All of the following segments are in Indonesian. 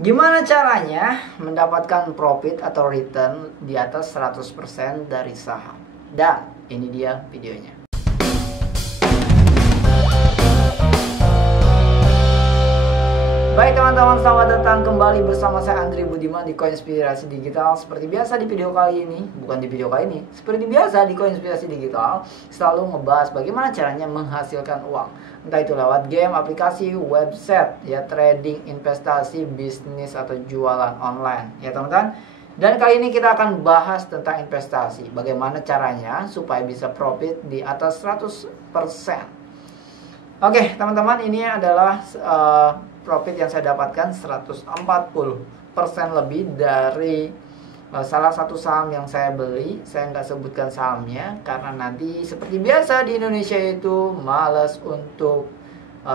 Gimana caranya mendapatkan profit atau return di atas 100% dari saham? Dan ini dia videonya. Baik teman-teman, selamat datang kembali bersama saya Andri Budiman di Koinspirasi Digital. Seperti biasa di video kali ini, seperti biasa di Koinspirasi Digital selalu ngebahas bagaimana caranya menghasilkan uang. Entah itu lewat game, aplikasi, website, ya trading, investasi, bisnis atau jualan online, ya teman-teman. Dan kali ini kita akan bahas tentang investasi. Bagaimana caranya supaya bisa profit di atas 100%. Oke, teman-teman, ini adalah profit yang saya dapatkan 140% lebih dari salah satu saham yang saya beli. Saya nggak sebutkan sahamnya karena nanti seperti biasa di Indonesia itu malas untuk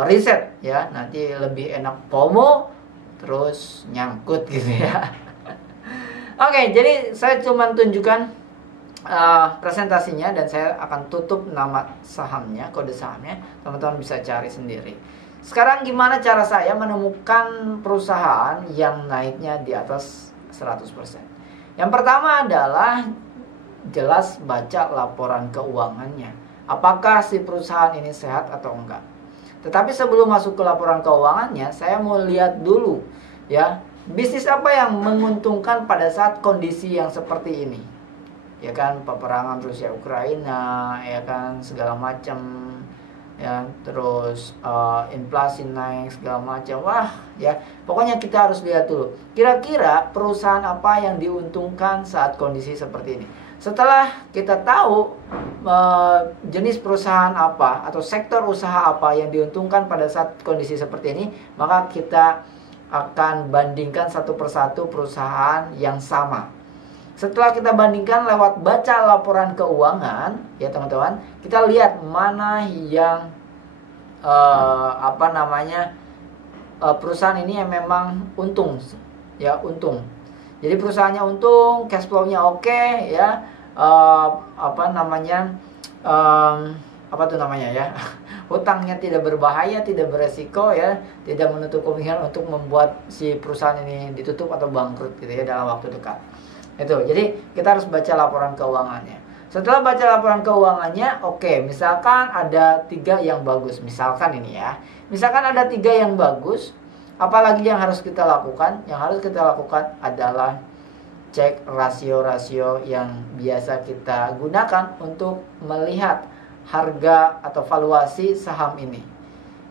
riset, ya. Nanti lebih enak FOMO terus nyangkut gitu ya. Oke, jadi saya cuma tunjukkan presentasinya dan saya akan tutup nama sahamnya, kode sahamnya. Teman-teman bisa cari sendiri. Sekarang gimana cara saya menemukan perusahaan yang naiknya di atas 100%? Yang pertama adalah jelas baca laporan keuangannya. Apakah si perusahaan ini sehat atau enggak? Tetapi sebelum masuk ke laporan keuangannya, saya mau lihat dulu, ya, bisnis apa yang menguntungkan pada saat kondisi yang seperti ini. Ya kan, peperangan Rusia Ukraina, ya kan, segala macam, ya, terus inflasi naik segala macam. Wah, ya, pokoknya kita harus lihat dulu kira-kira perusahaan apa yang diuntungkan saat kondisi seperti ini. Setelah kita tahu jenis perusahaan apa atau sektor usaha apa yang diuntungkan pada saat kondisi seperti ini, maka kita akan bandingkan satu persatu perusahaan yang sama. Setelah kita bandingkan lewat baca laporan keuangan, ya teman-teman, kita lihat mana yang perusahaan ini yang memang untung, ya, untung. Jadi perusahaannya untung, cash flow-nya oke, ya, hutangnya tidak berbahaya, tidak beresiko, ya, tidak menutup kemungkinan untuk membuat si perusahaan ini ditutup atau bangkrut gitu ya dalam waktu dekat. Itu, jadi kita harus baca laporan keuangannya. Setelah baca laporan keuangannya, oke, misalkan ada 3 yang bagus, misalkan ini ya, misalkan ada 3 yang bagus, apalagi yang harus kita lakukan? Yang harus kita lakukan adalah cek rasio-rasio yang biasa kita gunakan untuk melihat harga atau valuasi saham ini.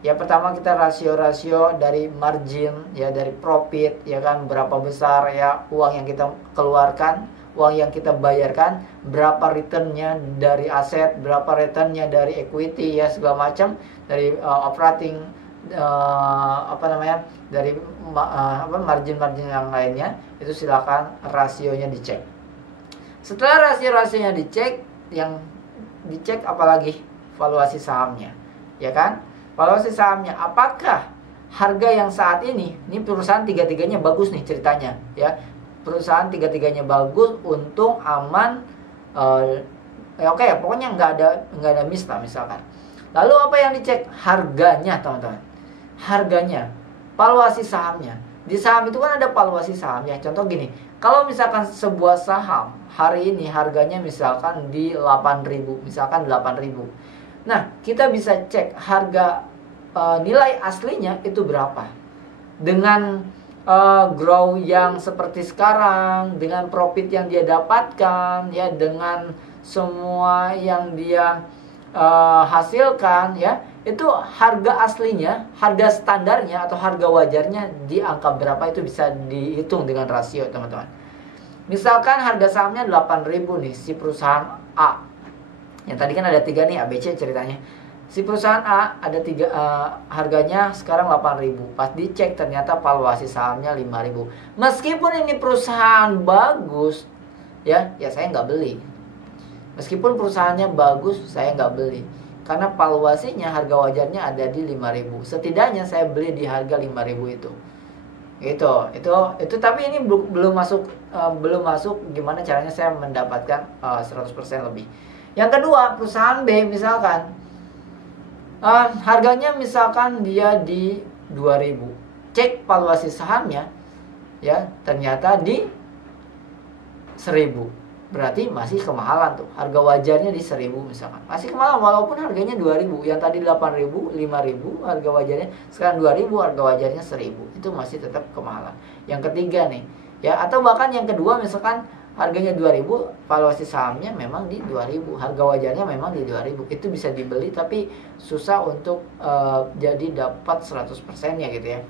Ya, pertama kita rasio-rasio dari margin, ya, dari profit, ya kan, berapa besar ya uang yang kita keluarkan, uang yang kita bayarkan, berapa returnnya dari aset, berapa returnnya dari equity, ya, segala macam, dari operating, dari margin-margin yang lainnya. Itu silakan rasionya dicek. Setelah rasio-rasionya dicek, yang dicek apalagi valuasi sahamnya, ya kan. Valuasi sahamnya, apakah harga yang saat ini perusahaan tiga-tiganya bagus nih ceritanya, ya, perusahaan tiga-tiganya bagus, untung, aman, oke, pokoknya nggak ada miss lah misalkan. Lalu apa yang dicek? Harganya, teman-teman, harganya, valuasi sahamnya. Di saham itu kan ada valuasi sahamnya. Contoh gini, kalau misalkan sebuah saham hari ini harganya misalkan di 8.000, misalkan 8.000. Nah, kita bisa cek harga nilai aslinya itu berapa. Dengan grow yang seperti sekarang, dengan profit yang dia dapatkan, ya, dengan semua yang dia hasilkan, ya, itu harga aslinya, harga standarnya atau harga wajarnya di angka berapa, itu bisa dihitung dengan rasio, teman-teman. Misalkan harga sahamnya 8.000 nih, si perusahaan A. Yang tadi kan ada 3 nih, ABC ceritanya. Si perusahaan A ada 3, harganya sekarang 8.000. Pas dicek ternyata valuasi sahamnya 5.000. Meskipun ini perusahaan bagus, ya saya nggak beli. Meskipun perusahaannya bagus, saya nggak beli. Karena valuasinya, harga wajarnya ada di 5.000. Setidaknya saya beli di harga 5.000 itu. Itu tapi ini belum masuk gimana caranya saya mendapatkan 100% lebih. Yang kedua, perusahaan B misalkan harganya misalkan dia di 2.000. Cek valuasi sahamnya ya ternyata di 1.000. Berarti masih kemahalan tuh. Harga wajarnya di 1.000 misalkan. Masih kemahalan walaupun harganya 2.000. Yang tadi 8.000, 5.000 harga wajarnya, sekarang 2.000 harga wajarnya 1.000. Itu masih tetap kemahalan. Yang ketiga nih, ya atau bahkan yang kedua misalkan harganya 2.000, valuasi sahamnya memang di 2.000, harga wajarnya memang di 2.000. Itu bisa dibeli tapi susah untuk jadi dapat 100% ya gitu ya.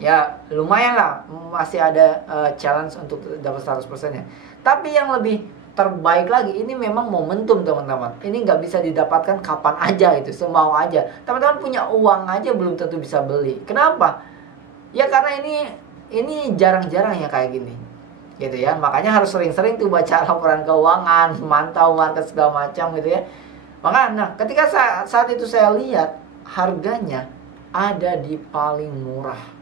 Ya lumayan lah, masih ada challenge untuk dapat 100% ya. Tapi yang lebih terbaik lagi, ini memang momentum teman-teman. Ini nggak bisa didapatkan kapan aja itu, semau aja. Teman-teman punya uang aja belum tentu bisa beli. Kenapa? Ya karena ini jarang-jarang ya kayak gini, gitu ya. Makanya harus sering-sering tuh baca laporan keuangan, mantau market segala macam gitu ya. Maka nah ketika saat itu saya lihat harganya ada di paling murah.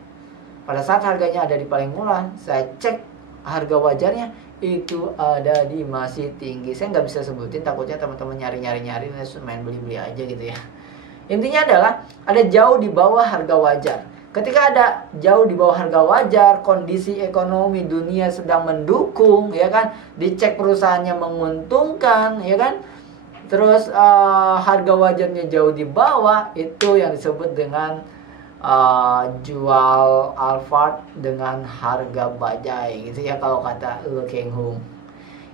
Pada saat harganya ada di paling murah, saya cek harga wajarnya itu ada di masih tinggi. Saya nggak bisa sebutin, takutnya teman-teman nyari main beli-beli aja gitu ya. Intinya adalah ada jauh di bawah harga wajar. Ketika ada jauh di bawah harga wajar, kondisi ekonomi dunia sedang mendukung, ya kan, dicek perusahaannya menguntungkan, ya kan, terus harga wajarnya jauh di bawah, itu yang disebut dengan jual Alphard dengan harga bajai gitu ya kalau kata Lu Keng Hung.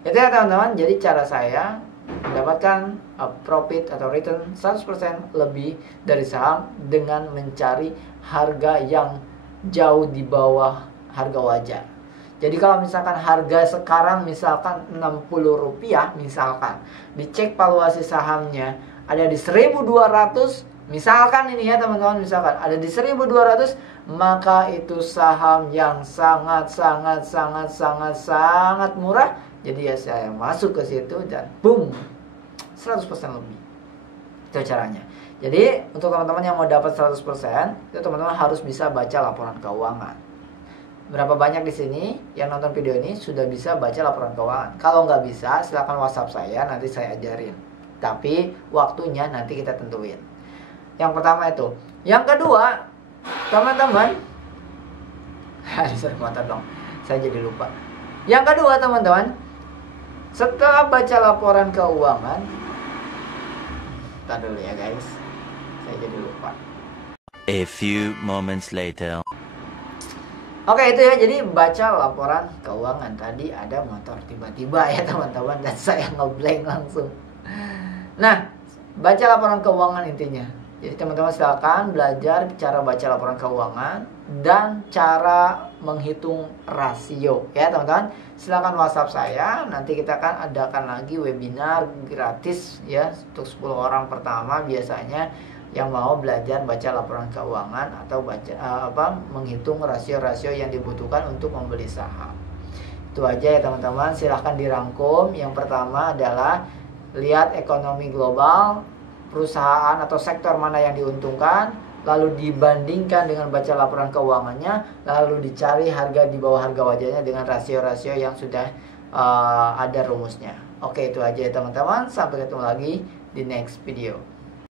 Itu ya teman-teman, jadi cara saya mendapatkan profit atau return 100% lebih dari saham dengan mencari harga yang jauh di bawah harga wajar. Jadi kalau misalkan harga sekarang misalkan Rp60 misalkan, dicek valuasi sahamnya ada di 1.200. Misalkan ini ya teman-teman, misalkan ada di 1.200, maka itu saham yang sangat murah. Jadi ya saya masuk ke situ dan boom, 100% lebih. Itu caranya. Jadi untuk teman-teman yang mau dapat 100%, itu teman-teman harus bisa baca laporan keuangan. Berapa banyak di sini yang nonton video ini sudah bisa baca laporan keuangan? Kalau nggak bisa, silakan WhatsApp saya, nanti saya ajarin. Tapi waktunya nanti kita tentuin. Yang pertama itu. Yang kedua, teman-teman, disuruh motor dong, saya jadi lupa. Yang kedua teman-teman, setelah baca laporan keuangan, dulu ya guys, saya jadi lupa. A few moments later. Oke, itu ya, jadi baca laporan keuangan. Tadi ada motor tiba-tiba ya teman-teman, dan saya ngeblank langsung. Nah, baca laporan keuangan intinya. Jadi teman-teman silakan belajar cara baca laporan keuangan dan cara menghitung rasio ya teman-teman. Silakan WhatsApp saya, nanti kita akan adakan lagi webinar gratis ya untuk 10 orang pertama biasanya yang mau belajar baca laporan keuangan atau menghitung rasio-rasio yang dibutuhkan untuk membeli saham. Itu aja ya teman-teman, silahkan dirangkum. Yang pertama adalah lihat ekonomi global, perusahaan atau sektor mana yang diuntungkan, lalu dibandingkan dengan baca laporan keuangannya, lalu dicari harga di bawah harga wajarnya dengan rasio-rasio yang sudah ada rumusnya. Oke, itu aja ya teman-teman, sampai ketemu lagi di next video.